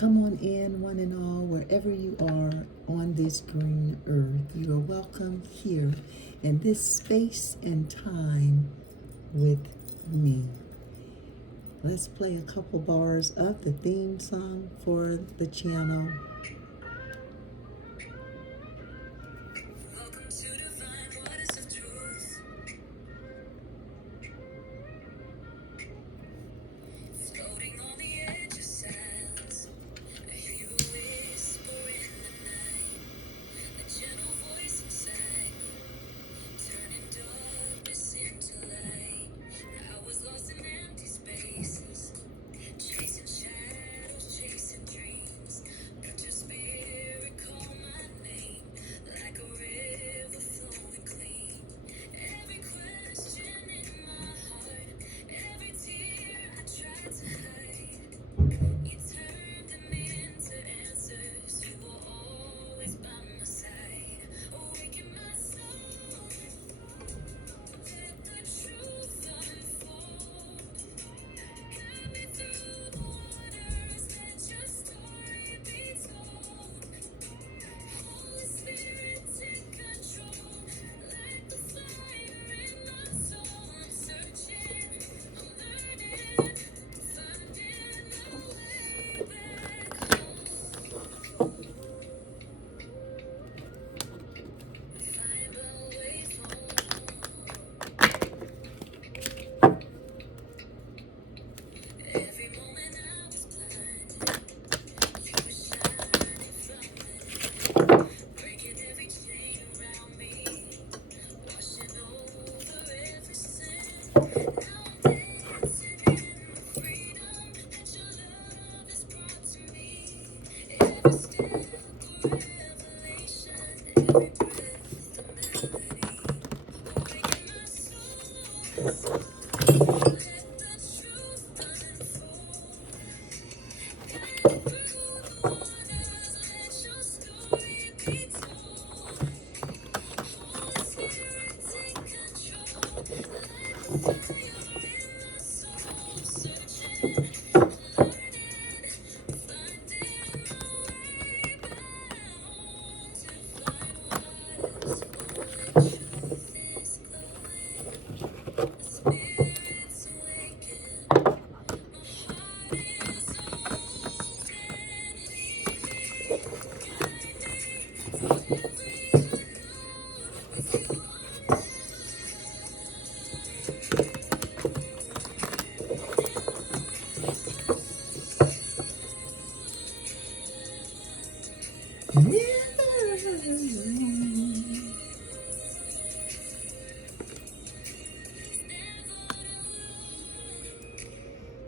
Come on in, one and all, wherever you are on this green earth. You are welcome here in this space and time with me. Let's play a couple bars of the theme song for the channel.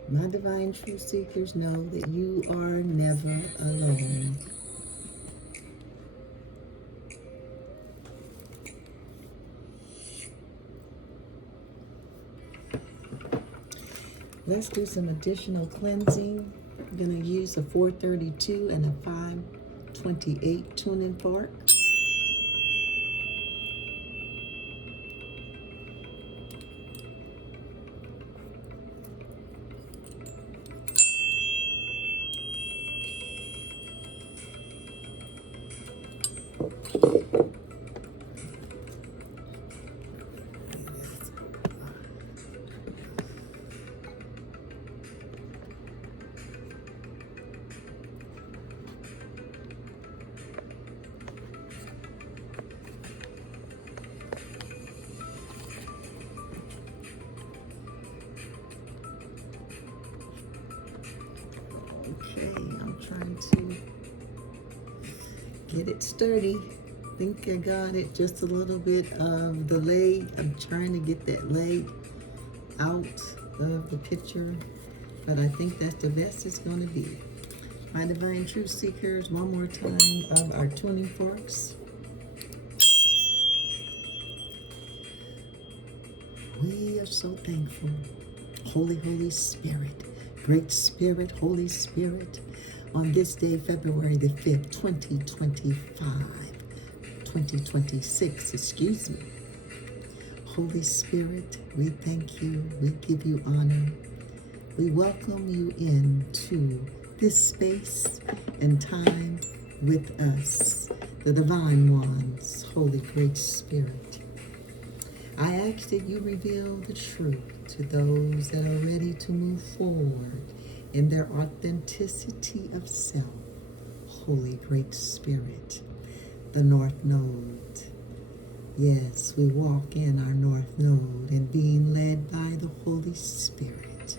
My divine truth seekers know that you are never alone. Let's do some additional cleansing. I'm going to use a 432 and a 528 tuning fork. Okay, I'm trying to get it sturdy. I think I got it, just a little bit of the leg. I'm trying to get that leg out of the picture, but I think that's the best it's going to be. My divine truth seekers, one more time of our tuning forks. We are so thankful. Holy, Holy Spirit, Great Spirit, Holy Spirit, on this day, February the 5th, 2026, excuse me. Holy Spirit, we thank you, we give you honor. We welcome you into this space and time with us, the Divine Ones, Holy Great Spirit. I ask that you reveal the truth to those that are ready to move forward in their authenticity of self, Holy Great Spirit, the North Node. Yes, we walk in our North Node and being led by the Holy Spirit.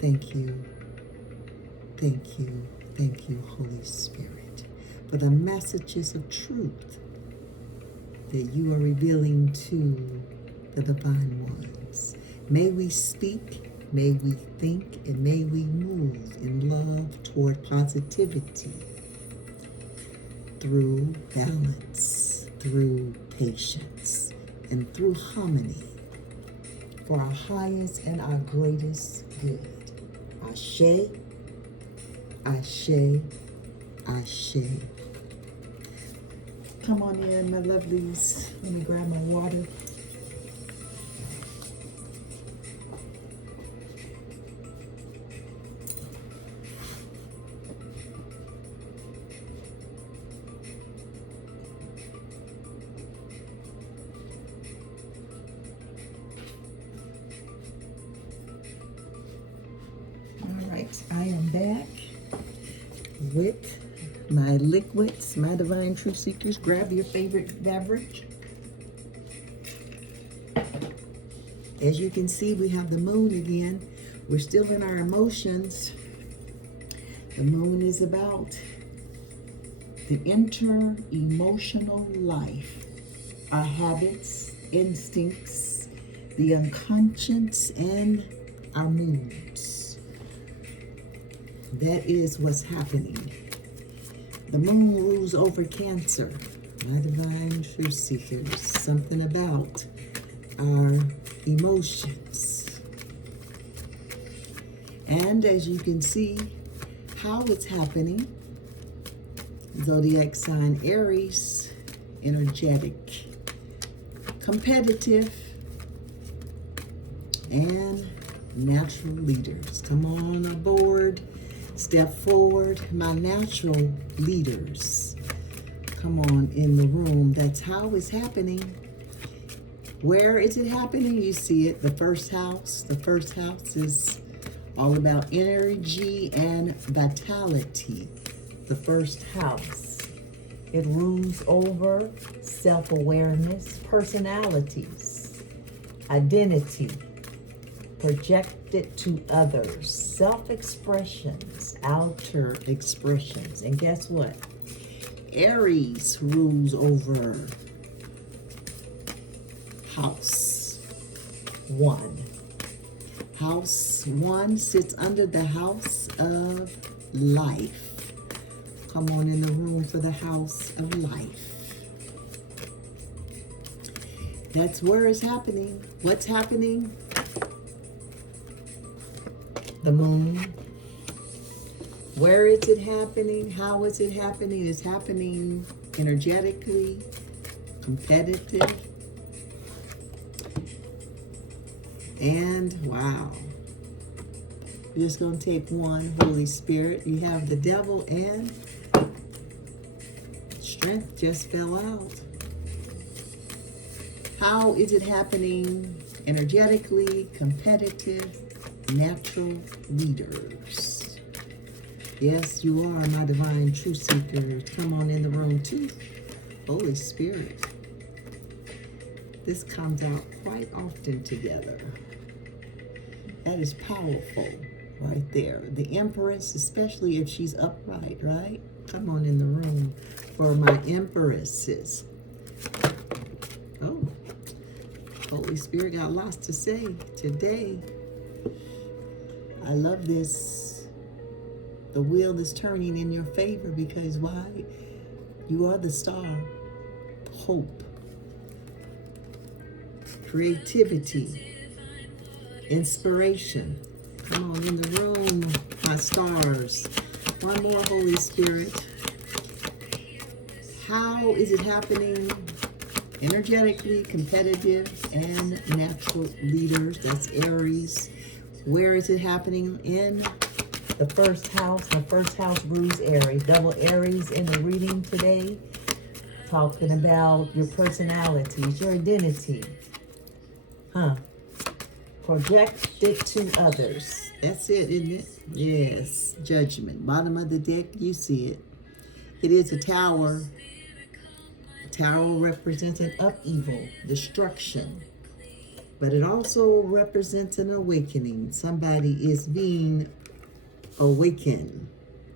Thank you, thank you, thank you, Holy Spirit, for the messages of truth that you are revealing to the Divine Ones. May we speak, may we think, and may we move in love toward positivity through balance, through patience, and through harmony for our highest and our greatest good. Ashe, Ashe, Ashe. Come on in, my lovelies. Let me grab my water. All right, I am back with my liquids, my Divine Truth Seekers. Grab your favorite beverage. As you can see, we have the moon again. We're still in our emotions. The moon is about the inter-emotional life, our habits, instincts, the unconscious, and our moods. That is what's happening. The moon rules over Cancer, my Divine Truth Seekers. Something about our emotions. And as you can see, how it's happening, zodiac sign Aries, energetic, competitive, and natural leaders. Come on aboard. Step forward, my natural leaders. Come on in the room. That's how it's happening. Where is it happening? You see it, the first house. The first house is all about energy and vitality. The first house. It rules over self-awareness, personalities, identity, projected to others, self-expressions, outer expressions. And guess what? Aries rules over house 1. House 1 sits under the house of life. Come on in the room for the house of life. That's where it's happening. What's happening? The moon. Where is it happening? How is it happening? It's happening energetically, competitive, and wow. We're just going to take one, Holy Spirit. You have the devil and strength just fell out. How is it happening? Energetically, competitive, natural leaders. Yes, you are my Divine Truth Seekers. Come on in the room too. Holy Spirit. This comes out quite often together. That is powerful right there. The Empress, especially if she's upright, right? Come on in the room for my Empresses. Oh, Holy Spirit got lots to say today. I love this. The wheel is turning in your favor because why? You are the star. Hope. Creativity. Inspiration. Come on in the room, my stars. One more, Holy Spirit. How is it happening? Energetically, competitive, and natural leaders. That's Aries. Where is it happening? In The first house rules Aries. Double Aries in the reading today. Talking about your personalities, your identity. Project it to others. That's it, isn't it? Yes. Judgment. Bottom of the deck, you see it. It is a tower. A tower represents an upheaval, destruction. But it also represents an awakening. Somebody is being awakened.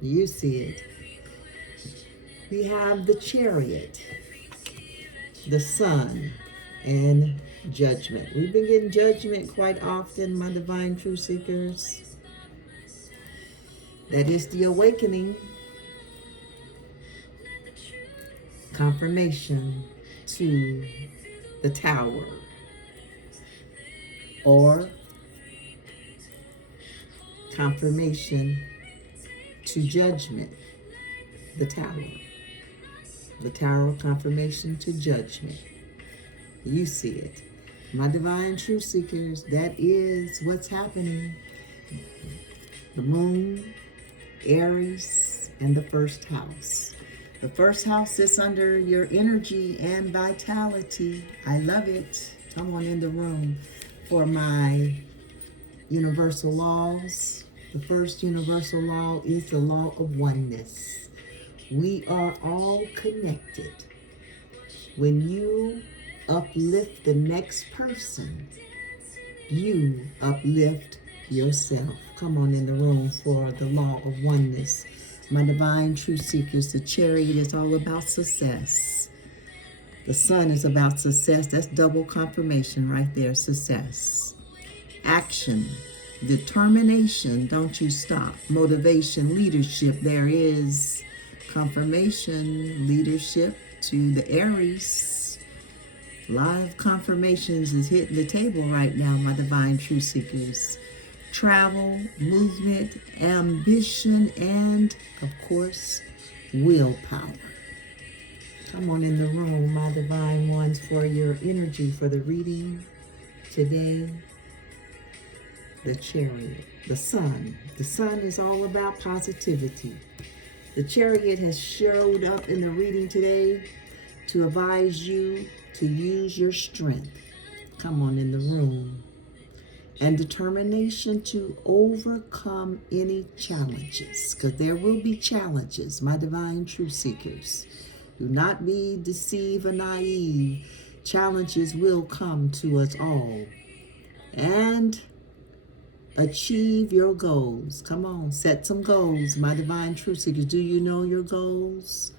You see it. We have the Chariot, the Sun, and Judgment. We've been getting Judgment quite often, my divine truth seekers. That is the awakening. Confirmation to the Tower. Or confirmation to Judgment. The Tower. The Tower, confirmation to Judgment. You see it. My divine truth seekers, that is what's happening. The Moon, Aries, and the first house. The first house is under your energy and vitality. I love it. Come on in the room for my universal laws. The first universal law is the law of oneness. We are all connected. When you uplift the next person, you uplift yourself. Come on in the room for the law of oneness. My divine truth seekers, the Chariot is all about success. The Sun is about success. That's double confirmation right there, success. Action, determination, don't you stop. Motivation, leadership, there is confirmation, leadership to the Aries. A lot of confirmations is hitting the table right now, my divine truth seekers. Travel, movement, ambition, and, of course, willpower. Come on in the room, my divine ones, for your energy for the reading today. The Chariot, the Sun. The Sun is all about positivity. The Chariot has showed up in the reading today to advise you to use your strength. Come on in the room. And determination to overcome any challenges, because there will be challenges, my divine truth seekers. Do not be deceived or naive. Challenges will come to us all. And achieve your goals. Come on, set some goals, my divine truth seekers. Do you know your goals?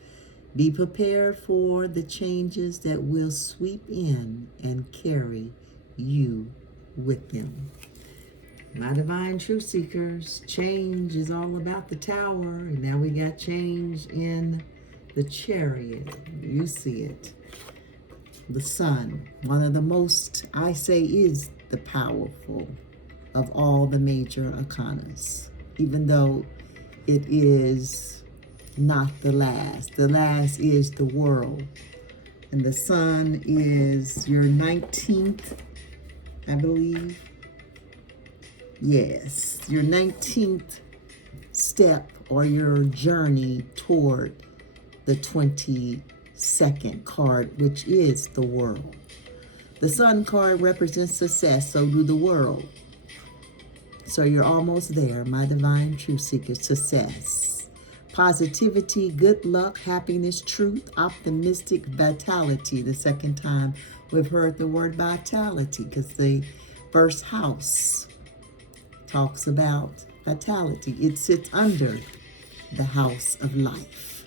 Be prepared for the changes that will sweep in and carry you with them. My divine truth seekers, change is all about the Tower, and now we got change in the Chariot. You see it. The Sun, one of the most, I say, is the powerful of all the major arcanas, even though it is not the last. The last is the World. And the Sun is your 19th, I believe. Yes, your 19th step or your journey toward the 22nd card, which is the World. The Sun card represents success, so do the World. So you're almost there, my divine truth seeker. Success, positivity, good luck, happiness, truth, optimistic, vitality. The second time we've heard the word vitality, because the first house talks about vitality. It sits under the house of life.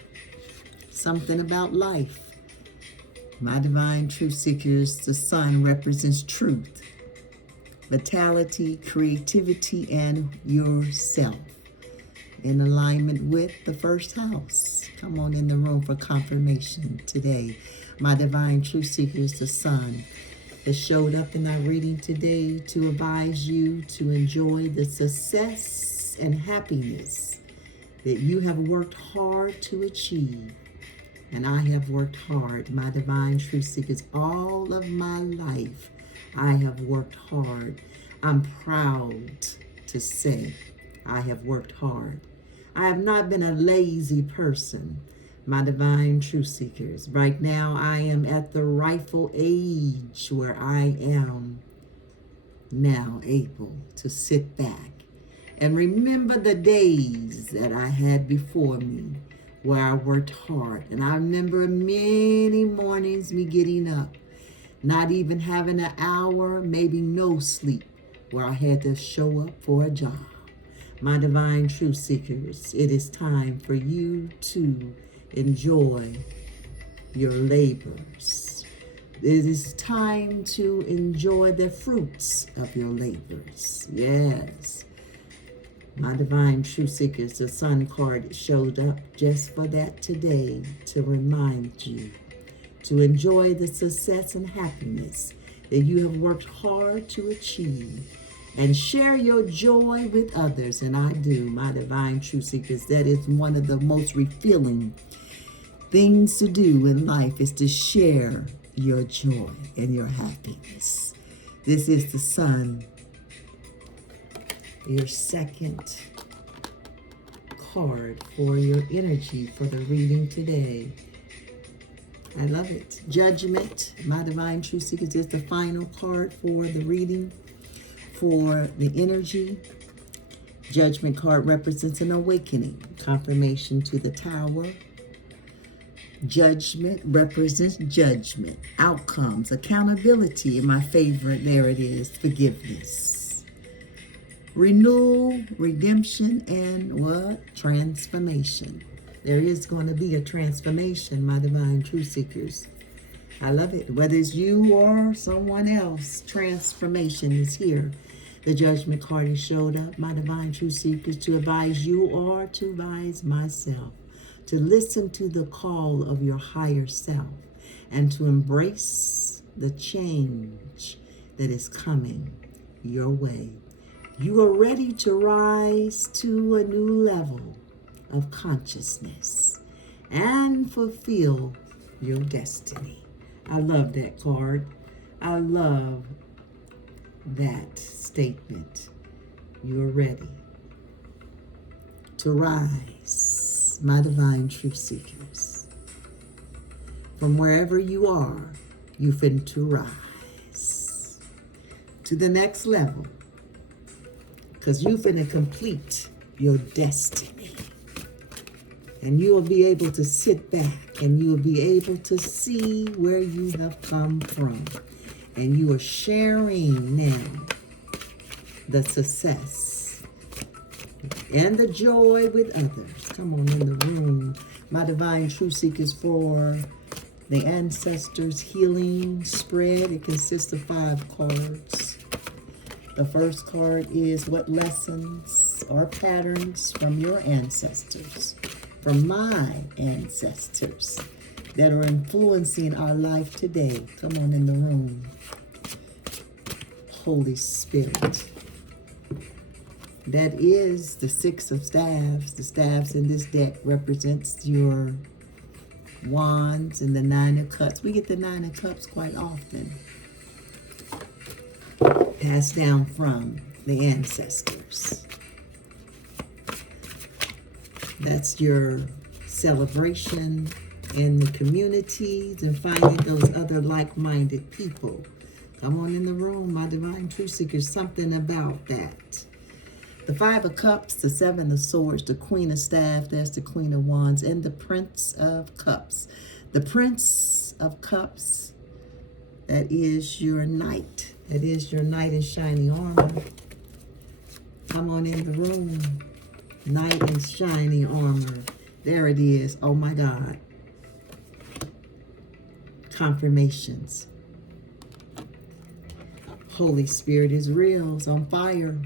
Something about life. My divine truth seekers, the Sun represents truth, vitality, creativity, and yourself, in alignment with the first house. Come on in the room for confirmation today. My divine truth seekers, the Sun, has showed up in our reading today to advise you to enjoy the success and happiness that you have worked hard to achieve. And I have worked hard, my divine truth seekers, all of my life. I have worked hard. I'm proud to say I have worked hard. I have not been a lazy person. My divine truth seekers, right now I am at the rightful age where I am now able to sit back and remember the days that I had before me where I worked hard. And I remember many mornings me getting up, not even having an hour, maybe no sleep, where I had to show up for a job. My divine truth seekers, it is time for you to enjoy your labors. It is time to enjoy the fruits of your labors. Yes. My divine truth seekers, the sun card showed up just for that today, to remind you to enjoy the success and happiness that you have worked hard to achieve, and share your joy with others. And I do, my divine truth seekers. That is one of the most refilling things to do in life, is to share your joy and your happiness. This is the sun, your second card for your energy for the reading today. I love it. Judgment, my divine truth seekers, is the final card for the reading for the energy. Judgment card represents an awakening, confirmation to the Tower. Judgment represents judgment, outcomes, accountability, and my favorite, there it is, forgiveness. Renewal, redemption, and what? Transformation. There is going to be a transformation, my divine truth seekers. I love it. Whether it's you or someone else, transformation is here. The judgment card has showed up, my divine truth seekers, to advise you or to advise myself, to listen to the call of your higher self and to embrace the change that is coming your way. You are ready to rise to a new level of consciousness and fulfill your destiny. I love that card. I love that statement. You are ready to rise, my divine truth seekers. From wherever you are, you finna rise to the next level, because you finna complete your destiny. And you will be able to sit back and you will be able to see where you have come from. And you are sharing now the success and the joy with others. Come on in the room. My divine truth seekers, for the ancestors healing spread. It consists of 5 cards. The first card is what lessons or patterns from your ancestors, from my ancestors, that are influencing our life today. Come on in the room. Holy Spirit. That is the 6 of staves. The staves in this deck represents your wands, and the 9 of cups. We get the 9 of cups quite often, passed down from the ancestors. That's your celebration in the communities and finding those other like-minded people. Come on in the room, my divine truth seekers. Something about that. The 5 of cups, the 7 of swords, the queen of staff, that's the queen of wands, and the prince of cups. The prince of cups, that is your knight. That is your knight in shining armor. Come on in the room. Knight in shining armor. There it is. Oh my God. Confirmations. Holy Spirit is real. It's on fire.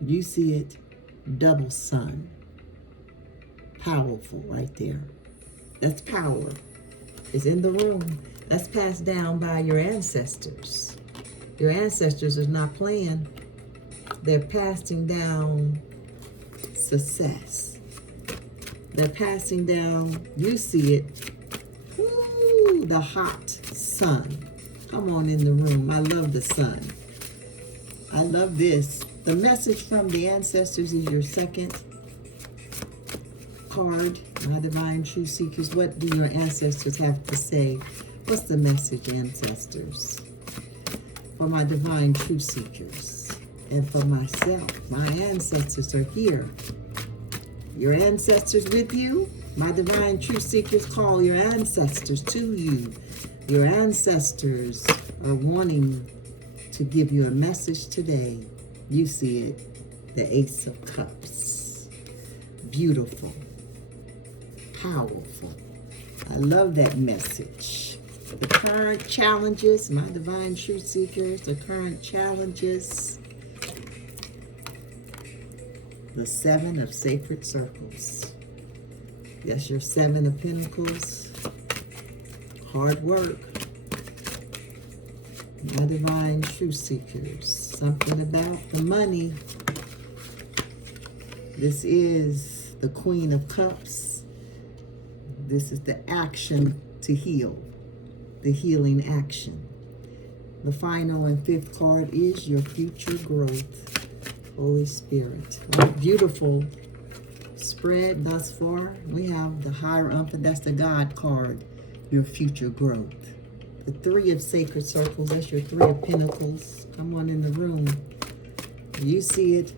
You see it. Double sun. Powerful right there. That's power. It's in the room. That's passed down by your ancestors. Your ancestors are not playing. They're passing down success. They're passing down, you see it, woo, the hot sun. Come on in the room. I love the sun. I love this. The message from the ancestors is your second card. My divine true seekers, what do your ancestors have to say? What's the message, ancestors? For my divine true seekers and for myself, my ancestors are here. Your ancestors with you? My divine true seekers, call your ancestors to you. Your ancestors are wanting to give you a message today. You see it, the Ace of Cups. Beautiful, powerful. I love that message. The current challenges, my divine true seekers, the current challenges. The Seven of Sacred Circles. That's your Seven of Pentacles. Hard work. My divine true seekers. Something about the money. This is the Queen of Cups. This is the action to heal. The healing action. The final and fifth card is your future growth. Holy Spirit. Beautiful spread thus far. We have the Hierophant, that's the God card, your future growth. The Three of Sacred Circles, that's your Three of Pentacles. Come on in the room. You see it.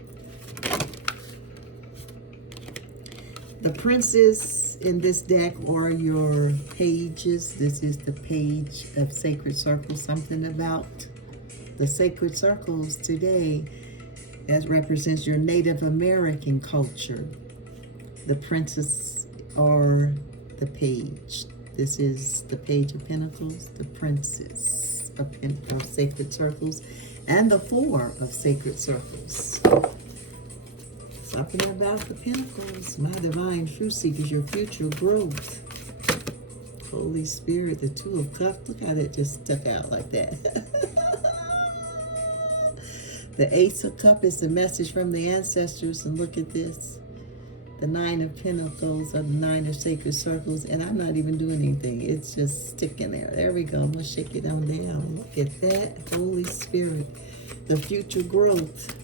The princes in this deck are your pages. This is the Page of Sacred Circles. Something about the Sacred Circles today that represents your Native American culture. The princes are the page. This is the Page of Pentacles, the princess of Sacred Circles, and the Four of Sacred Circles. Something about the Pentacles, my divine true seekers, your future growth. Holy Spirit, the Two of Cups. Look how that just stuck out like that. The Ace of Cups is the message from the ancestors, and look at this. The Nine of Pentacles or the Nine of Sacred Circles, and I'm not even doing anything. It's just sticking there. There we go. I'm going to shake it on down. Look at that. Holy Spirit. The future growth.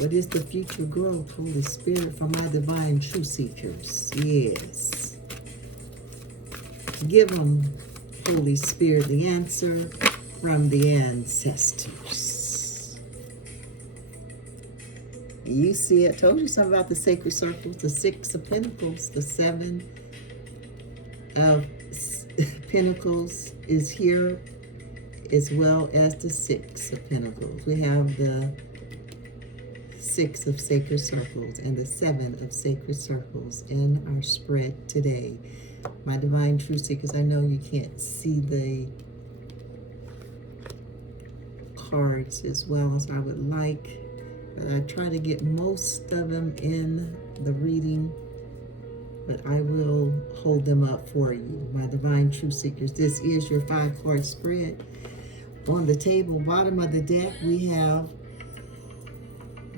What is the future growth, Holy Spirit, for my divine true seekers? Yes. Give them, Holy Spirit, the answer from the ancestors. You see it. I told you something about the Sacred Circles, the Six of Pentacles, the Seven of Pentacles is here, as well as the Six of Pentacles. We have the Six of Sacred Circles and the Seven of Sacred Circles in our spread today. My divine true seekers, I know you can't see the cards as well as I would like, but I try to get most of them in the reading, but I will hold them up for you. My divine true seekers, this is your 5-card spread. On the table, bottom of the deck, we have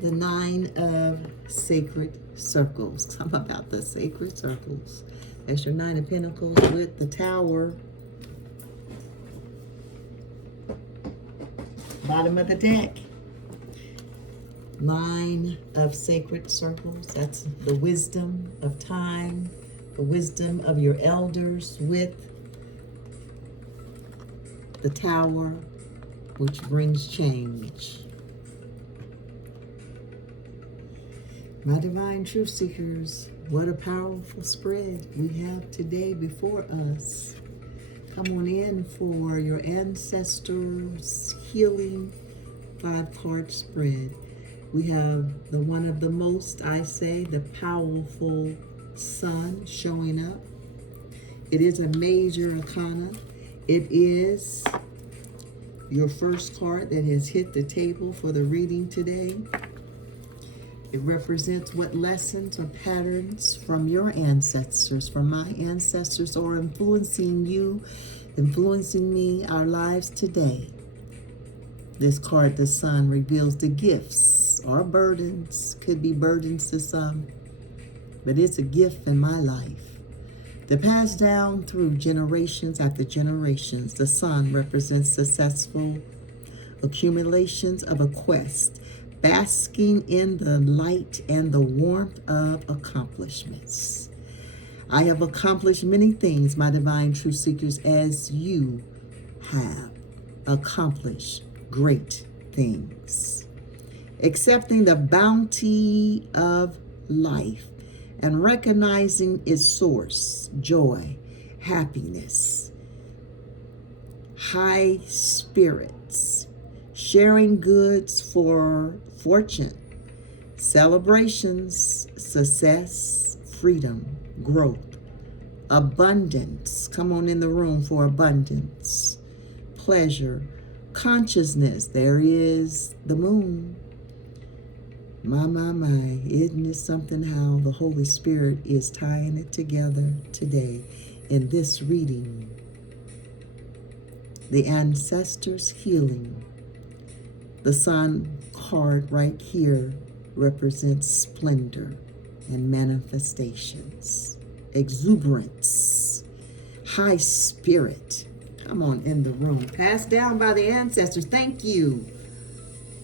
the Nine of Sacred Circles. Something about the Sacred Circles. That's your Nine of Pentacles with the Tower. Bottom of the deck. Nine of Sacred Circles. That's the wisdom of time. The wisdom of your elders with the Tower, which brings change. My divine truth seekers, what a powerful spread we have today before us. Come on in for your ancestors' healing 5-card spread. We have the one of the most, I say, the powerful sun showing up. It is a major arcana. It is your first card that has hit the table for the reading today. It represents what lessons or patterns from your ancestors, from my ancestors, are influencing you, influencing me, our lives today. This card, the sun, reveals the gifts or burdens. Could be burdens to some, but it's a gift in my life. They're passed down through generations after generations. The sun represents successful accumulations of a quest basking in the light and the warmth of accomplishments. I have accomplished many things, my divine truth seekers, as you have accomplished great things. Accepting the bounty of life and recognizing its source, joy, happiness, high spirits, sharing goods for fortune, celebrations, success, freedom, growth, abundance. Come on in the room for abundance, pleasure, consciousness. There is the moon. My. Isn't it something how the Holy Spirit is tying it together today in this reading? The ancestors' healing. The sun card right here represents splendor and manifestations, exuberance, high spirit. Come on in the room. Passed down by the ancestors. Thank you,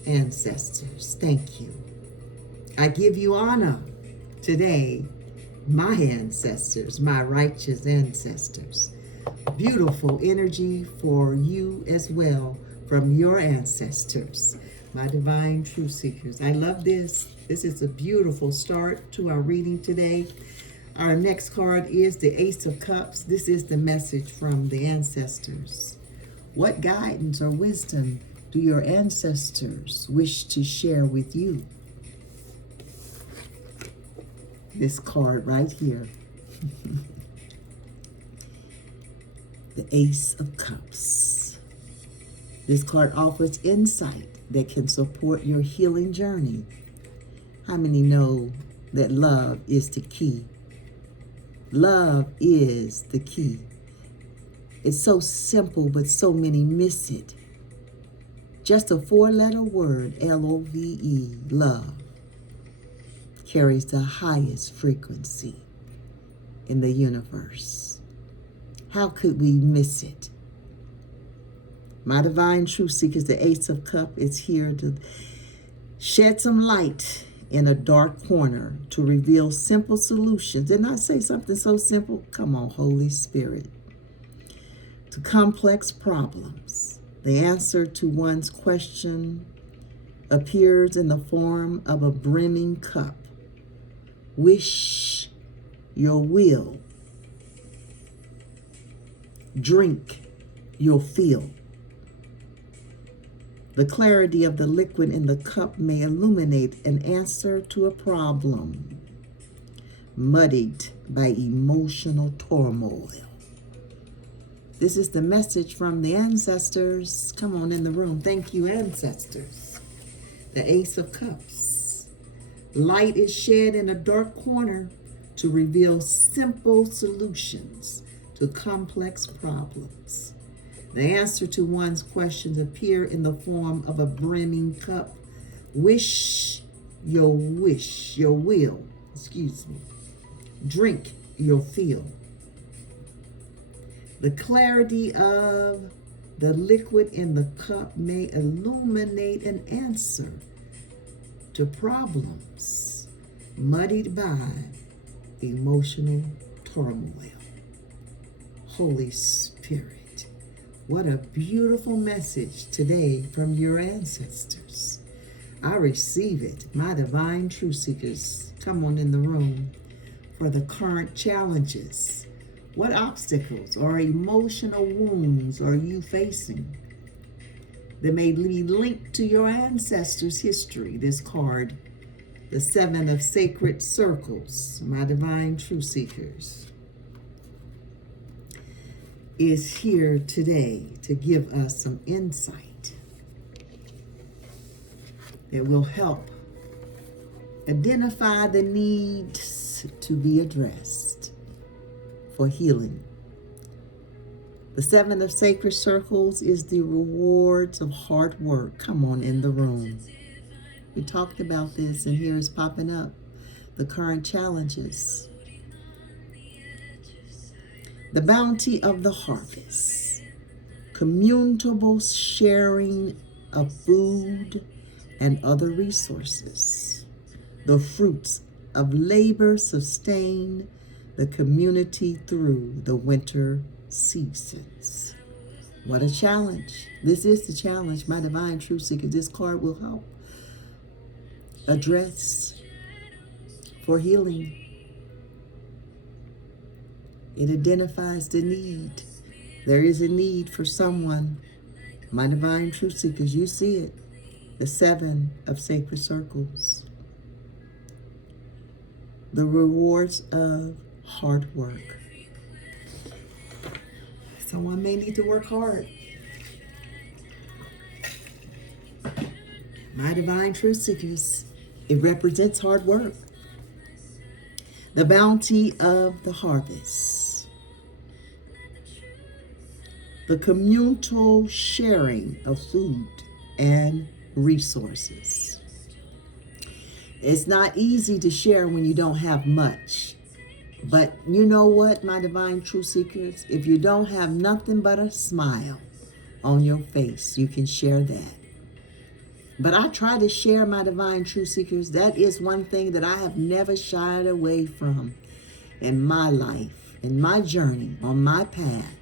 ancestors. Thank you. I give you honor today, my ancestors, my righteous ancestors. Beautiful energy for you as well from your ancestors, my divine truth seekers. I love this. This is a beautiful start to our reading today. Our next card is the Ace of Cups. This is the message from the ancestors. What guidance or wisdom do your ancestors wish to share with you? This card right here. The Ace of Cups. This card offers insight that can support your healing journey. How many know that love is the key? Love is the key. It's so simple, but so many miss it. Just a 4-letter word, L-O-V-E, love, carries the highest frequency in the universe. How could we miss it? My divine truth seekers, the Ace of Cups is here to shed some light in a dark corner to reveal simple solutions. Didn't I say something so simple? Come on, Holy Spirit. To complex problems. The answer to one's question appears in the form of a brimming cup. Wish your will. Drink, you'll feel. The clarity of the liquid in the cup may illuminate an answer to a problem muddied by emotional turmoil. This is the message from the ancestors. Come on in the room. Thank you, ancestors. The Ace of Cups. Light is shed in a dark corner to reveal simple solutions to complex problems. The answer to one's questions appear in the form of a brimming cup. Wish your will. Drink your feel. The clarity of the liquid in the cup may illuminate an answer to problems muddied by emotional turmoil. Holy Spirit, what a beautiful message today from your ancestors. I receive it. My divine truth seekers, come on in the room for the current challenges. What obstacles or emotional wounds are you facing that may be linked to your ancestors' history? This card, the 7 of Sacred Circles, my divine truth seekers, is here today to give us some insight that will help identify the needs to be addressed for healing. The 7 of Sacred Circles is the rewards of hard work. Come on in the room. We talked about this, and here it's popping up. The current challenges. The bounty of the harvest. Communal sharing of food and other resources. The fruits of labor sustain the community through the winter seasons. What a challenge. This is the challenge, my divine truth seeker. This card will help address for healing. It identifies the need. There is a need for someone. My divine truth seekers, you see it. The 7 of sacred circles. The rewards of hard work. Someone may need to work hard. My divine truth seekers, it represents hard work. The bounty of the harvest. The communal sharing of food and resources. It's not easy to share when you don't have much. But you know what, my divine truth seekers? If you don't have nothing but a smile on your face, you can share that. But I try to share, my divine truth seekers. That is one thing that I have never shied away from in my life, in my journey, on my path.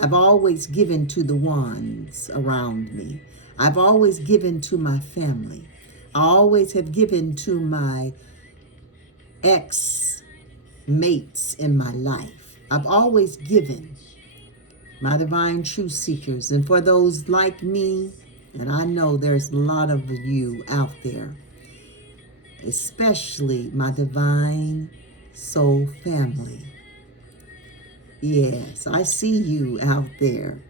I've always given to the ones around me. I've always given to my family. I always have given to my ex-mates in my life. I've always given, my divine truth seekers. And for those like me, and I know there's a lot of you out there, especially my divine soul family. Yes, I see you out there.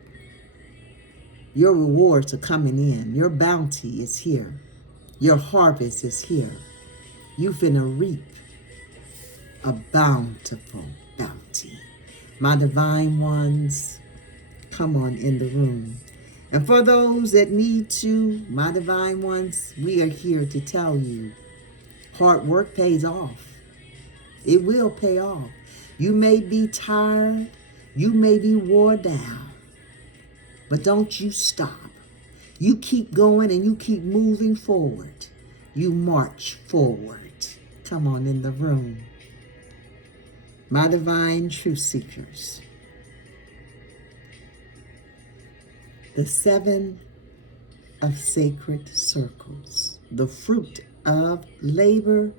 Your rewards are coming in. Your bounty is here. Your harvest is here. You finna reap a bountiful bounty. My divine ones, come on in the room. And for those that need to, my divine ones, we are here to tell you, hard work pays off. It will pay off. You may be tired, you may be worn down, but don't you stop. You keep going and you keep moving forward. You march forward. Come on in the room. My divine truth seekers. The 7 of sacred circles. The fruit of labor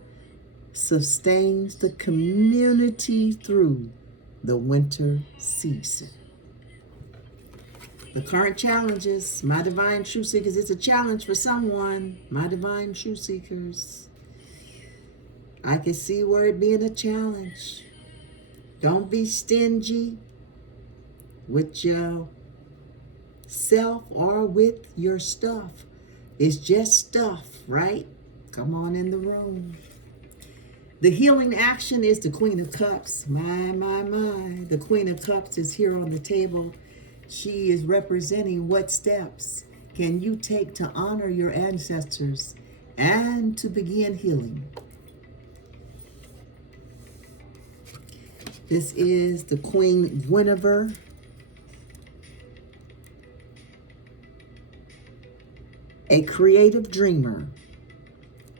sustains the community through the winter season. The current challenges, my divine truth seekers, it's a challenge for someone. My divine truth seekers. I can see where it being a challenge. Don't be stingy with your self or with your stuff. It's just stuff, right? Come on in the room. The healing action is the Queen of Cups. My. The Queen of Cups is here on the table. She is representing what steps can you take to honor your ancestors and to begin healing. This is the Queen Guinevere. A creative dreamer,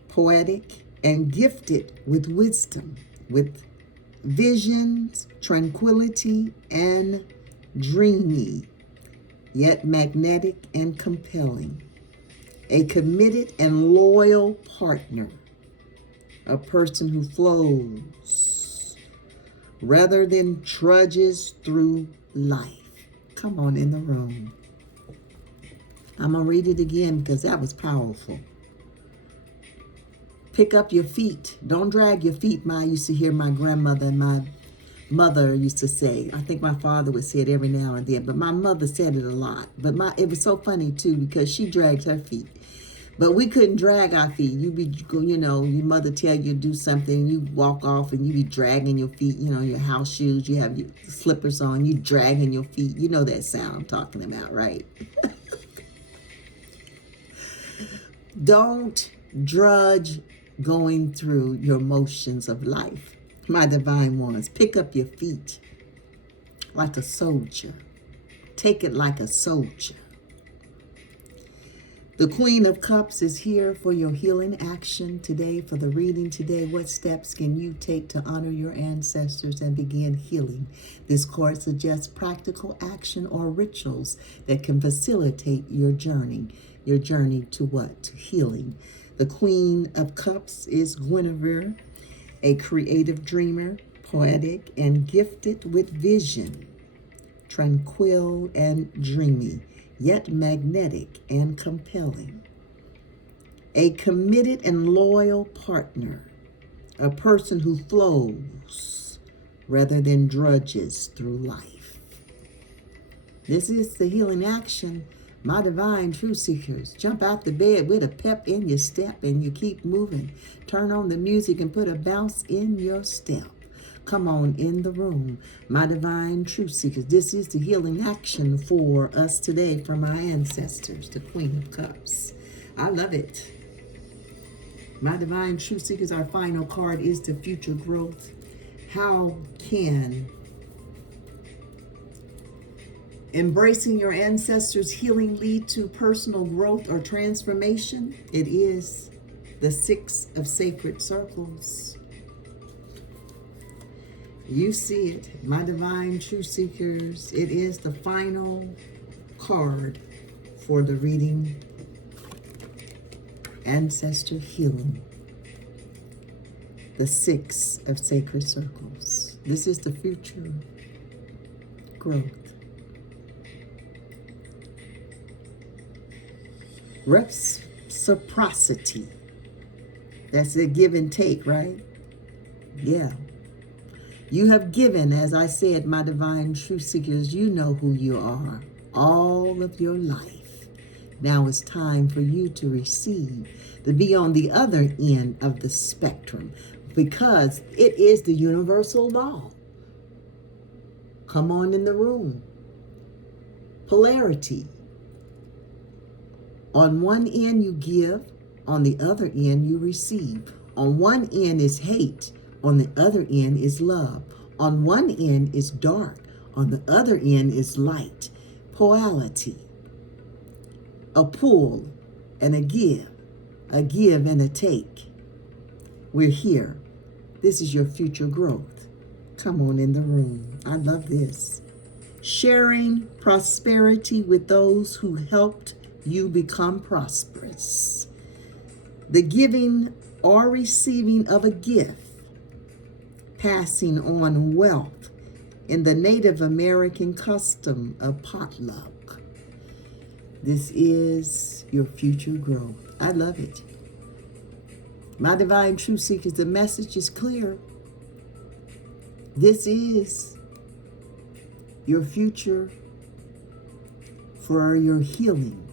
poetic, and gifted with wisdom, with visions, tranquility, and dreamy, yet magnetic and compelling. A committed and loyal partner, a person who flows rather than trudges through life. Come on in the room. I'm going to read it again because that was powerful. Pick up your feet. Don't drag your feet. I used to hear my grandmother and my mother used to say. I think my father would say it every now and then, but my mother said it a lot. But it was so funny too because she dragged her feet. But we couldn't drag our feet. Your mother tell you to do something, you walk off and you be dragging your feet, your house shoes, you have your slippers on, you dragging your feet. You know that sound I'm talking about, right? Don't drudge going through your motions of life. My divine ones, pick up your feet like a soldier. Take it like a soldier. The Queen of Cups is here for your healing action today, for the reading today. What steps can you take to honor your ancestors and begin healing? This card suggests practical action or rituals that can facilitate your journey. Your journey to what? To healing. The Queen of Cups is Guinevere, a creative dreamer, poetic, and gifted with vision, tranquil and dreamy, yet magnetic and compelling. A committed and loyal partner, a person who flows rather than drudges through life. This is the healing action. My divine truth seekers, jump out the bed with a pep in your step and you keep moving. Turn on the music and put a bounce in your step. Come on in the room, my divine truth seekers. This is the healing action for us today from our ancestors, the Queen of Cups. I love it. My divine truth seekers, our final card is the future growth. How can embracing your ancestors' healing lead to personal growth or transformation? It is the Six of Sacred Circles. You see it, my divine truth seekers. It is the final card for the reading, Ancestor Healing. The Six of Sacred Circles. This is the future growth. Reciprocity. That's a give and take, right? Yeah. You have given, as I said, my divine truth seekers, you know who you are all of your life. Now it's time for you to receive, to be on the other end of the spectrum, because it is the universal law. Come on in the room. Polarity. On one end you give, on the other end you receive. On one end is hate, on the other end is love. On one end is dark, on the other end is light. Polarity. A pull and a give and a take. We're here. This is your future growth. Come on in the room. I love this. Sharing prosperity with those who helped you become prosperous. The giving or receiving of a gift. Passing on wealth in the Native American custom of potluck. This is your future growth. I love it. My divine truth seekers, the message is clear. This is your future for your healing.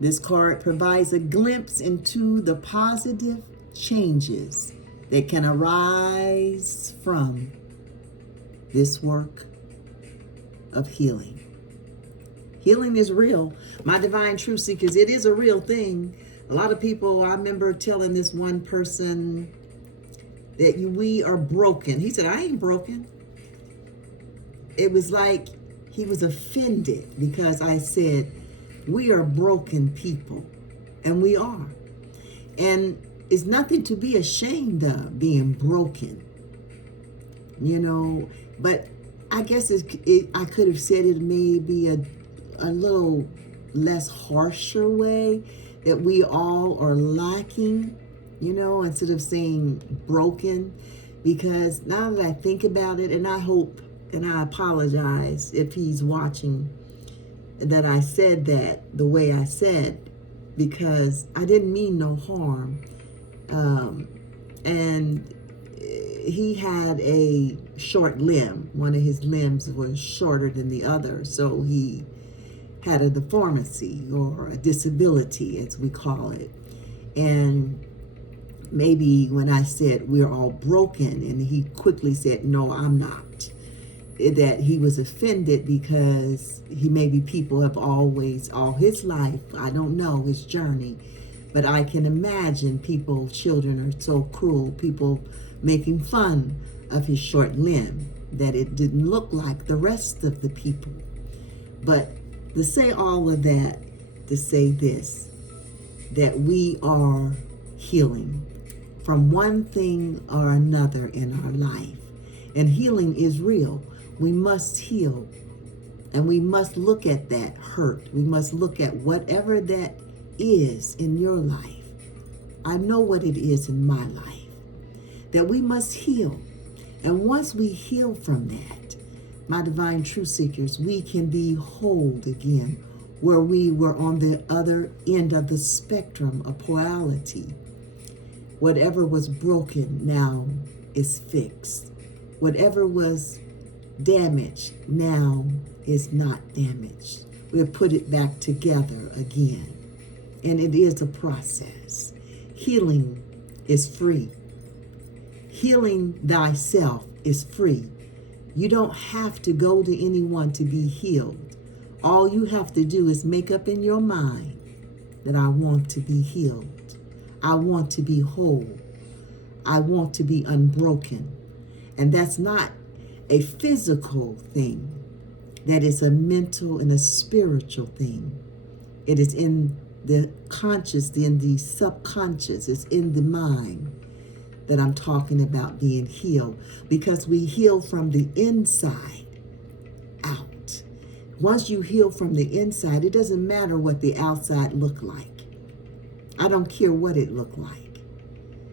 This card provides a glimpse into the positive changes that can arise from this work of healing. Healing is real. My divine truth seekers, it is a real thing. A lot of people, I remember telling this one person that we are broken. He said, I ain't broken. It was like he was offended because I said, we are broken people. And we are. And it's nothing to be ashamed of, being broken. You know, but I guess I could have said it maybe a little less harsher way, that we all are lacking, you know, instead of saying broken. Because now that I think about it, and I hope, and I apologize if he's watching, that I said that the way I said, because I didn't mean no harm. And he had a short limb. One of his limbs was shorter than the other, so he had a deformity or a disability, as we call it. And maybe when I said we're all broken, and he quickly said, no, I'm not, that he was offended because maybe people have always, all his life, I don't know his journey, but I can imagine children are so cruel, people making fun of his short limb, that it didn't look like the rest of the people. But To say all of that, to say this, that we are healing from one thing or another in our life. And healing is real. We must heal. And we must look at that hurt. We must look at whatever that is in your life. I know what it is in my life. That we must heal. And once we heal from that, my divine truth seekers, we can be whole again, where we were on the other end of the spectrum of polarity. Whatever was broken now is fixed. Whatever was damaged now is not damaged. We'll put it back together again. And it is a process. Healing is free. Healing thyself is free. You don't have to go to anyone to be healed. All you have to do is make up in your mind that I want to be healed. I want to be whole. I want to be unbroken. And that's not a physical thing. That is a mental and a spiritual thing. It is in the conscious, in the subconscious, it's in the mind that I'm talking about being healed, because we heal from the inside out. Once you heal from the inside, it doesn't matter what the outside look like. I don't care what it looked like.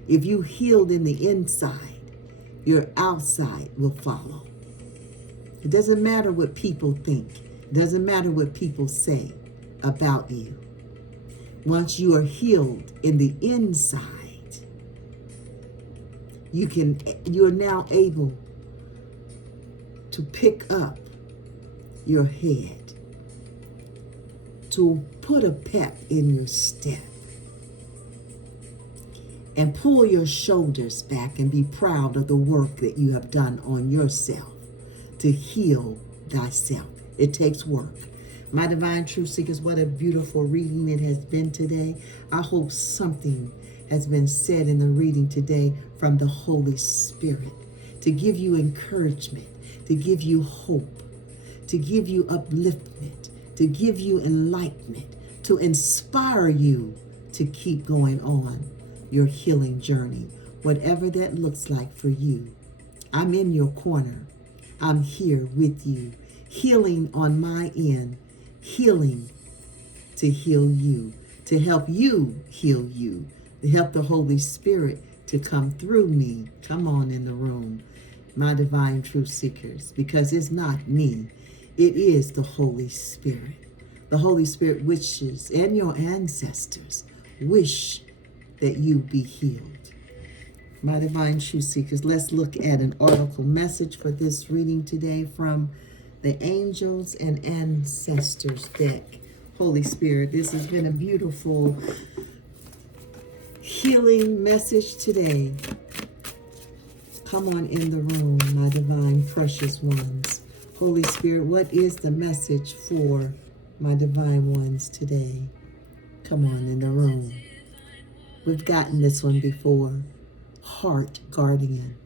If you healed in the inside, your outside will follow. It doesn't matter what people think. It doesn't matter what people say about you. Once you are healed in the inside, you are now able to pick up your head, to put a pep in your step, and pull your shoulders back and be proud of the work that you have done on yourself to heal thyself. It takes work. My divine truth seekers, what a beautiful reading it has been today. I hope something has been said in the reading today from the Holy Spirit to give you encouragement, to give you hope, to give you upliftment, to give you enlightenment, to inspire you to keep going on your healing journey, whatever that looks like for you. I'm in your corner. I'm here with you, healing on my end, healing to heal you, to help you heal you, to help the Holy Spirit to come through me. Come on in the room, my divine truth seekers, because it's not me. It is the Holy Spirit. The Holy Spirit wishes, and your ancestors wish that you be healed. My divine truth seekers, let's look at an oracle message for this reading today from the Angels and Ancestors deck. Holy Spirit, this has been a beautiful healing message today. Come on in the room, my divine precious ones. Holy Spirit, what is the message for my divine ones today? Come on in the room. We've gotten this one before. Heart guardian.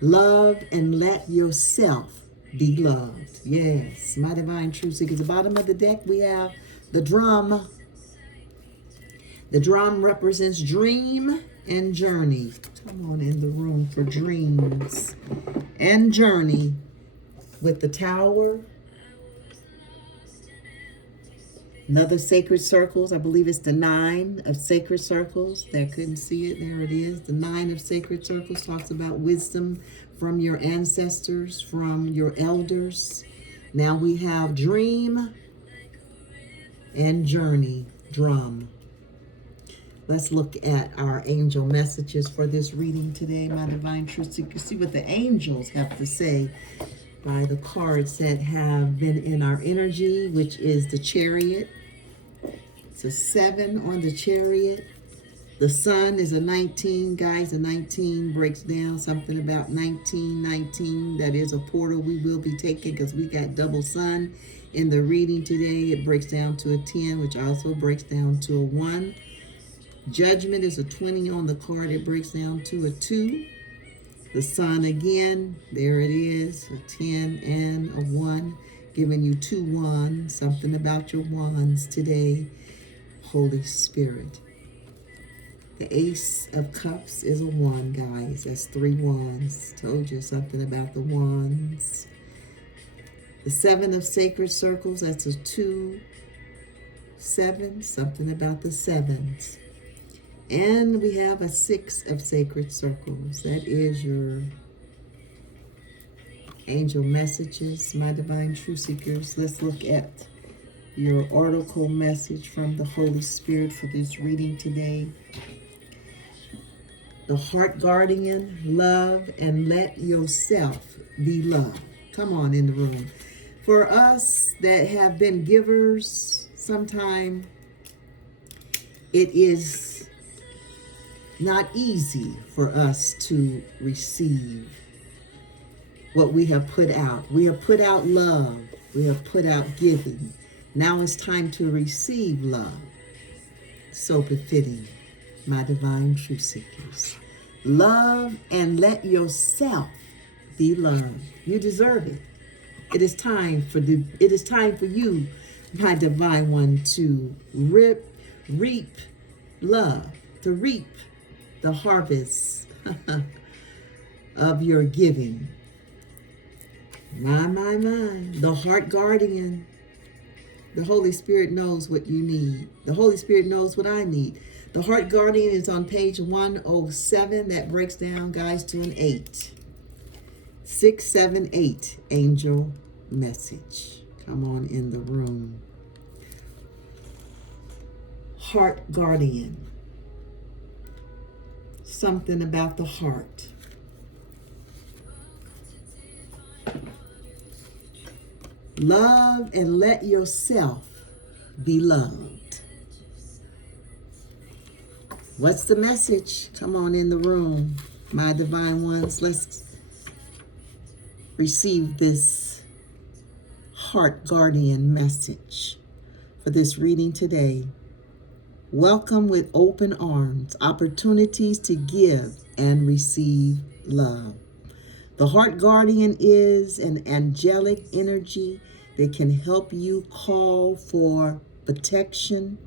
Love and let yourself be loved. Yes, my divine truth seekers. At the bottom of the deck, we have the drum. The drum represents dream and journey. Come on in the room for dreams and journey with the tower. Another sacred circles. I believe it's the 9 of sacred circles. There, couldn't see it. There it is. The 9 of sacred circles talks about wisdom from your ancestors, from your elders. Now we have dream and journey, drum. Let's look at our angel messages for this reading today, my divine truth. So you can see what the angels have to say by the cards that have been in our energy, which is the Chariot. It's a 7 on the Chariot. The Sun is a 19, guys. A 19 breaks down something about 1919. That is a portal we will be taking because we got double Sun in the reading today. It breaks down to a 10, which also breaks down to a 1. Judgment is a 20 on the card. It breaks down to a 2. The Sun again, there it is, a 10 and a 1. Giving you 2 wands, something about your wands today, Holy Spirit. The Ace of Cups is a wand, guys. That's 3 wands. Told you something about the wands. The 7 of Sacred Circles, that's a 2, 7, something about the 7s. And we have a 6 of Sacred Circles. That is your angel messages, my divine truth seekers. Let's look at your oracle message from the Holy Spirit for this reading today. The heart guardian, love and let yourself be loved. Come on in the room. For us that have been givers, sometimes it is not easy for us to receive what we have put out. We have put out love. We have put out giving. Now it's time to receive love. So befitting, my divine truth seekers. Love and let yourself be loved. You deserve it. It is time for you, my divine one, to reap love, to reap the harvest of your giving. My. The heart guardian. The Holy Spirit knows what you need. The Holy Spirit knows what I need. The heart guardian is on page 107. That breaks down, guys, to an 8. 6, 7, 8. Angel message. Come on in the room. Heart guardian. Something about the heart. Love and let yourself be loved. What's the message? Come on in the room, my divine ones. Let's receive this heart guardian message for this reading today. Welcome with open arms, opportunities to give and receive love. The heart guardian is an angelic energy that can help you call for protection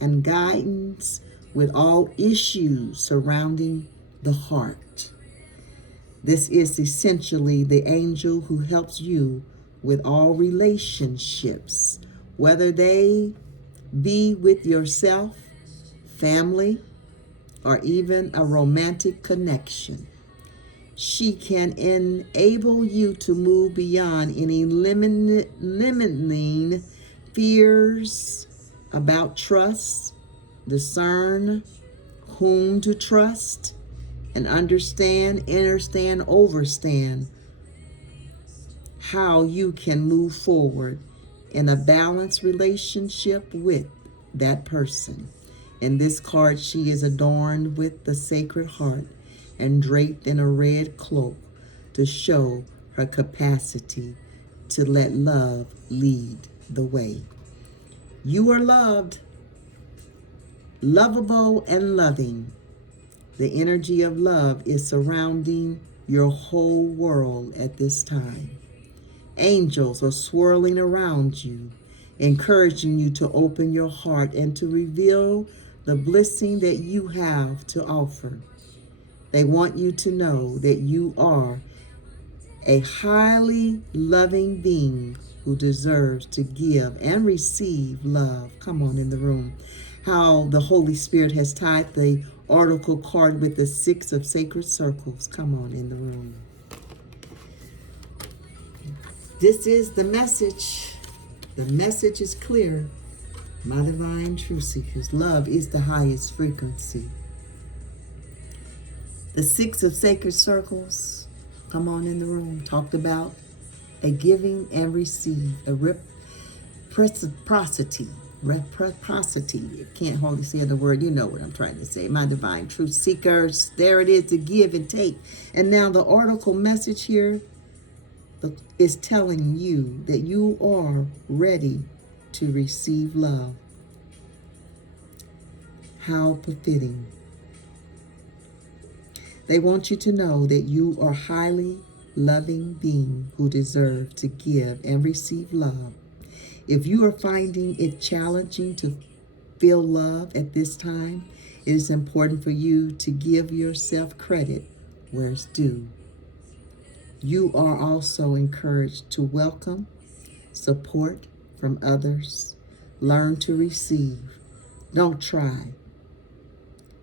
and guidance with all issues surrounding the heart. This is essentially the angel who helps you with all relationships, whether they be with yourself, family, or even a romantic connection. She can enable you to move beyond any limiting fears about trust, discern whom to trust, and understand how you can move forward in a balanced relationship with that person. In this card, she is adorned with the Sacred Heart and draped in a red cloak to show her capacity to let love lead the way. You are loved, lovable, and loving. The energy of love is surrounding your whole world at this time. Angels are swirling around you, encouraging you to open your heart and to reveal the blessing that you have to offer. They want you to know that you are a highly loving being who deserves to give and receive love. Come on in the room. How the Holy Spirit has tied the oracle card with the 6 of Sacred Circles. Come on in the room. This is the message. The message is clear. My divine truth seekers, love is the highest frequency. The 6 of Sacred Circles, come on in the room, talked about a giving and receive, a reciprocity. I can't hardly say the word, you know what I'm trying to say. My divine truth seekers, there it is, to give and take. And now the oracle message here is telling you that you are ready to receive love. How befitting. They want you to know that you are highly loving being who deserves to give and receive love. If you are finding it challenging to feel love at this time, it is important for you to give yourself credit where it's due. You are also encouraged to welcome support from others, learn to receive, don't try,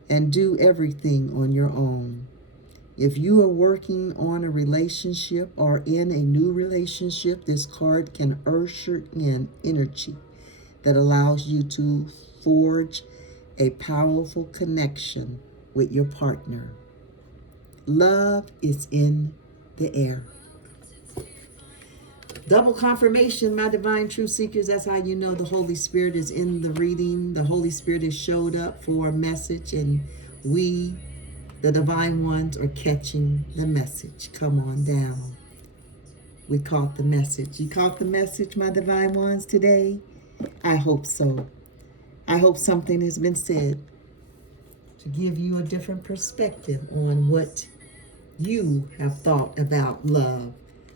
and do everything on your own. If you are working on a relationship or in a new relationship, this card can usher in energy that allows you to forge a powerful connection with your partner. Love is in the air. Double confirmation, my divine truth seekers. That's how you know the Holy Spirit is in the reading. The Holy Spirit has showed up for a message, and we, the divine ones, are catching the message. Come on down. We caught the message. You caught the message, my divine ones, today? I hope so. I hope something has been said to give you a different perspective on what you have thought about love,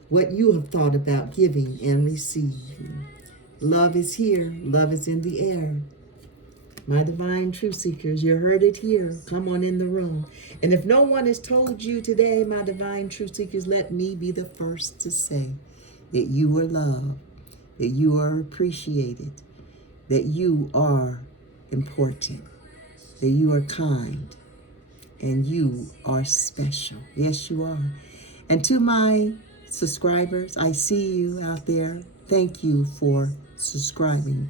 what you have thought about giving and receiving. Love is here. Love is in the air. My divine truth seekers, you heard it here. Come on in the room. And if no one has told you today, my divine truth seekers, let me be the first to say that you are loved, that you are appreciated, that you are important, that you are kind, and you are special. Yes, you are. And to my subscribers, I see you out there. Thank you for subscribing.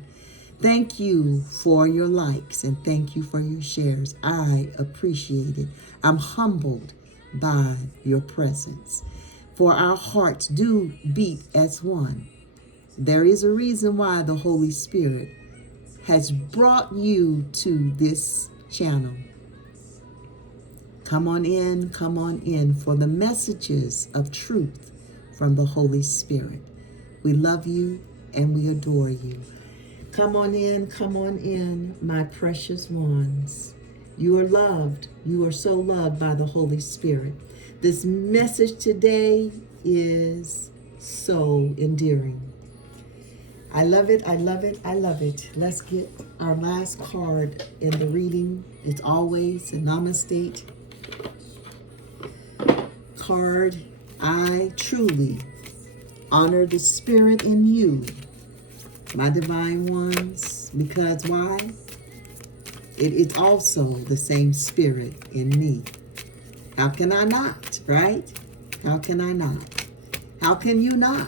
Thank you for your likes and thank you for your shares. I appreciate it. I'm humbled by your presence. For our hearts do beat as one. There is a reason why the Holy Spirit has brought you to this channel. Come on in for the messages of truth from the Holy Spirit. We love you and we adore you. Come on in, my precious ones. You are loved. You are so loved by the Holy Spirit. This message today is so endearing. I love it, I love it, I love it. Let's get our last card in the reading. It's always a namaste card. I truly honor the spirit in you, my divine ones, because why? It is also the same spirit in me. How can I not, right? How can I not? How can you not?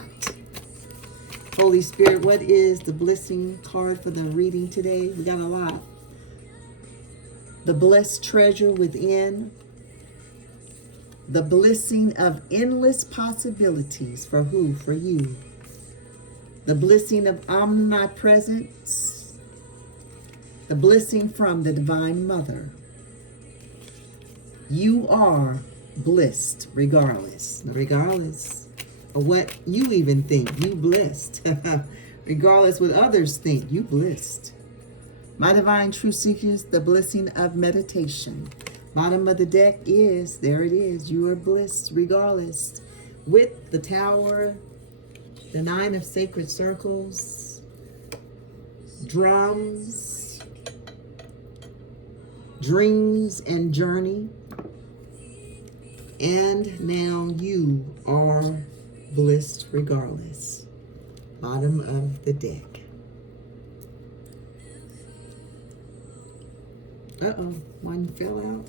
Holy Spirit, what is the blessing card for the reading today? We got a lot. The blessed treasure within. The blessing of endless possibilities. For who? For you. The blessing of omnipresence. The blessing from the Divine Mother. You are blessed regardless. Regardless of what you even think, you blessed. Regardless what others think, you blessed. My divine truth seekers, the blessing of meditation. Bottom of the deck is, there it is, you are blessed regardless. With the tower, the 9 of sacred circles, drums, dreams and journey. And now you are blessed regardless. Bottom of the deck. Uh-oh, one fell out.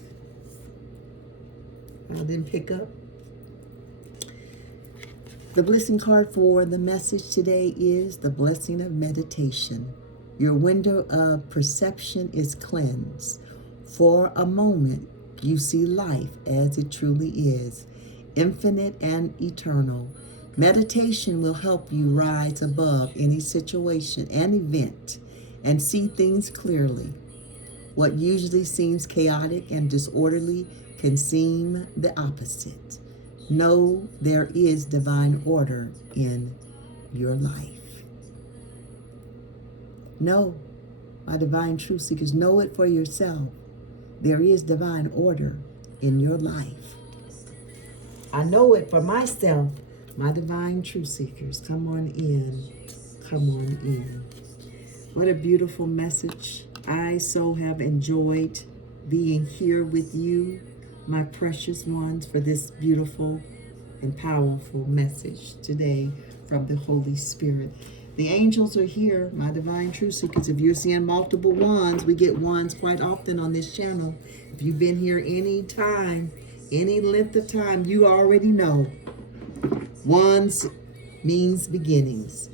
I didn't pick up. The blessing card for the message today is the blessing of meditation. Your window of perception is cleansed. For a moment, you see life as it truly is, infinite and eternal. Meditation will help you rise above any situation and event and see things clearly. What usually seems chaotic and disorderly can seem the opposite. Know there is divine order in your life. Know, my divine truth seekers, know it for yourself. There is divine order in your life. I know it for myself. My divine truth seekers, come on in. Come on in. What a beautiful message. I so have enjoyed being here with you, my precious ones, for this beautiful and powerful message today from the Holy Spirit. The angels are here, my divine truth seekers. If you're seeing multiple ones, we get ones quite often on this channel. If you've been here any time, any length of time, you already know. Ones means beginnings.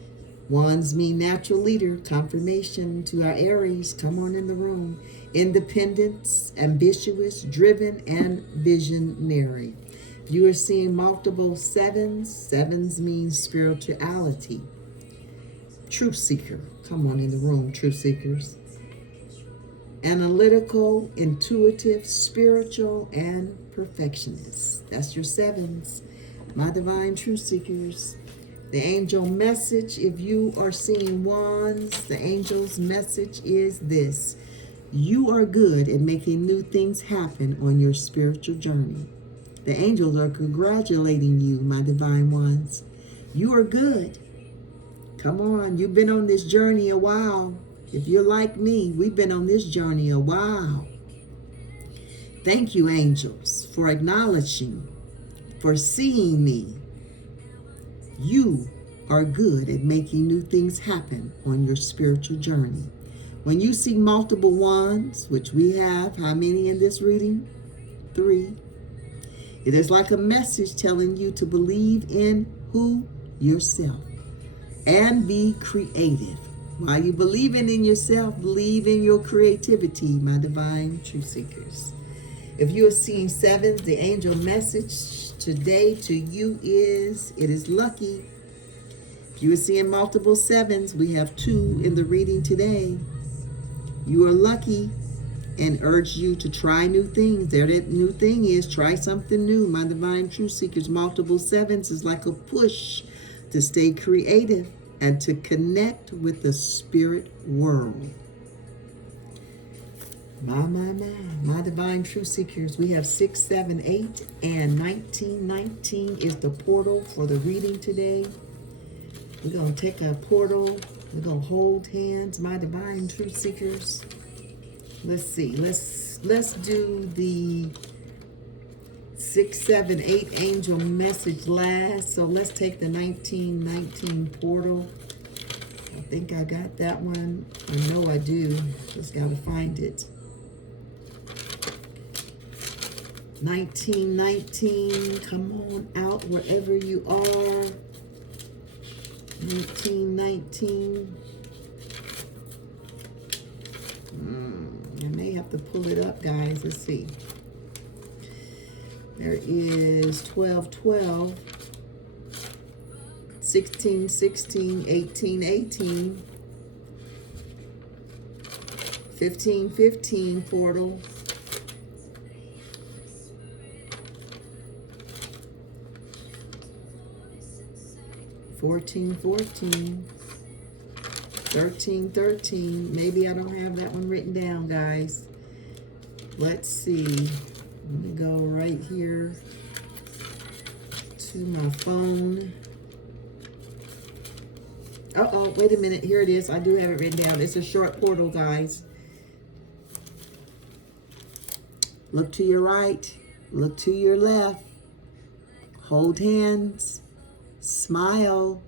Ones mean natural leader, confirmation to our Aries. Come on in the room. Independence, ambitious, driven, and visionary. You are seeing multiple sevens. Sevens means spirituality. Truth seeker. Come on in the room, truth seekers. Analytical, intuitive, spiritual, and perfectionist. That's your sevens. My divine truth seekers. The angel message, if you are seeing wands, the angel's message is this. You are good at making new things happen on your spiritual journey. The angels are congratulating you, my divine ones. You are good. Come on, you've been on this journey a while. If you're like me, we've been on this journey a while. Thank you, angels, for acknowledging, for seeing me. You are good at making new things happen on your spiritual journey. When you see multiple ones, which we have, how many in this reading? 3. It is like a message telling you to believe in who? Yourself. And be creative. While you believing in yourself, believe in your creativity, my divine truth seekers. If you are seeing sevens, the angel message today to you is, it is lucky. If you are seeing multiple sevens, we have 2 in the reading today. You are lucky and urge you to try new things. There that new thing is, try something new. My divine truth seekers, multiple sevens is like a push to stay creative and to connect with the spirit world. My divine truth seekers, we have 6, 7, 8, and 19. 19 is the portal for the reading today. We're going to take a portal. We're going to hold hands, my divine truth seekers. Let's see. Let's do the 6, 7, 8 angel message last. So let's take the 19 portal. I think I got that one. I know I do. Just got to find it. 19, come on out wherever you are. 19. I may have to pull it up, guys. Let's see. There is 12, 16, 18, 15 portal. 14, 13. Maybe I don't have that one written down, guys. Let's see. Let me go right here to my phone. Uh-oh, wait a minute. Here it is. I do have it written down. It's a short portal, guys. Look to your right. Look to your left. Hold hands. Smile.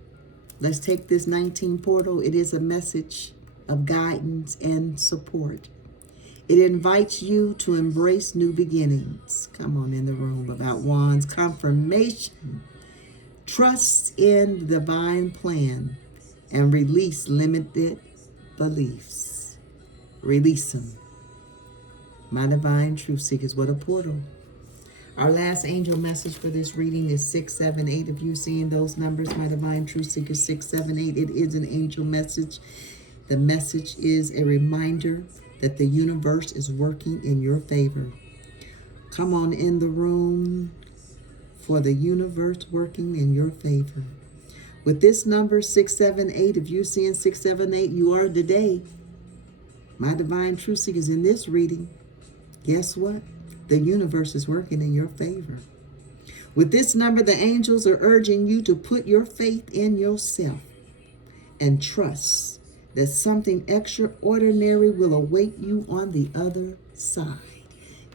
Let's take this 19 portal. It is a message of guidance and support. It invites you to embrace new beginnings. Come on in the room about wands. Confirmation. Trust in the divine plan and release limited beliefs. Release them. My divine truth seekers, what a portal. Our last angel message for this reading is 6, 7, 8. If you're seeing those numbers, my divine truth seekers, 6, 7, 8, it is an angel message. The message is a reminder that the universe is working in your favor. Come on in the room for the universe working in your favor. With this number, 6, 7, 8, if you're seeing 6, 7, 8, you are today. My divine truth seekers, in this reading, guess what? The universe is working in your favor. With this number, the angels are urging you to put your faith in yourself and trust that something extraordinary will await you on the other side.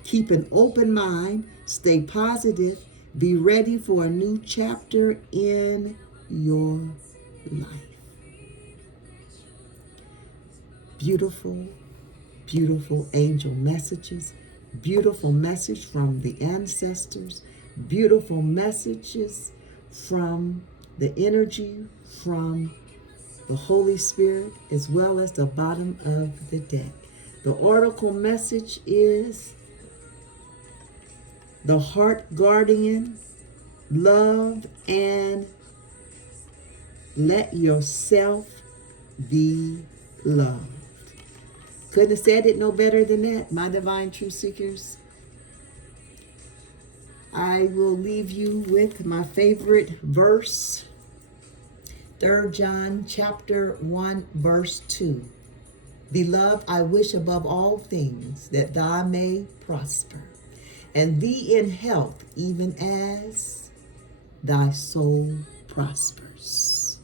Keep an open mind, stay positive, be ready for a new chapter in your life. Beautiful, beautiful angel messages, beautiful message from the ancestors, beautiful messages from the energy from the Holy Spirit, as well as the bottom of the deck. The oracle message is the heart guardian, love, and let yourself be loved. Couldn't have said it no better than that, my divine truth seekers. I will leave you with my favorite verse, 3 John chapter 1, verse 2. Beloved, I wish above all things that thou may prosper, and thee in health, even as thy soul prospers.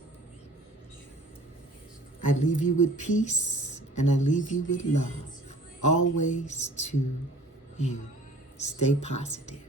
I leave you with peace, and I leave you with love, always to you. Stay positive.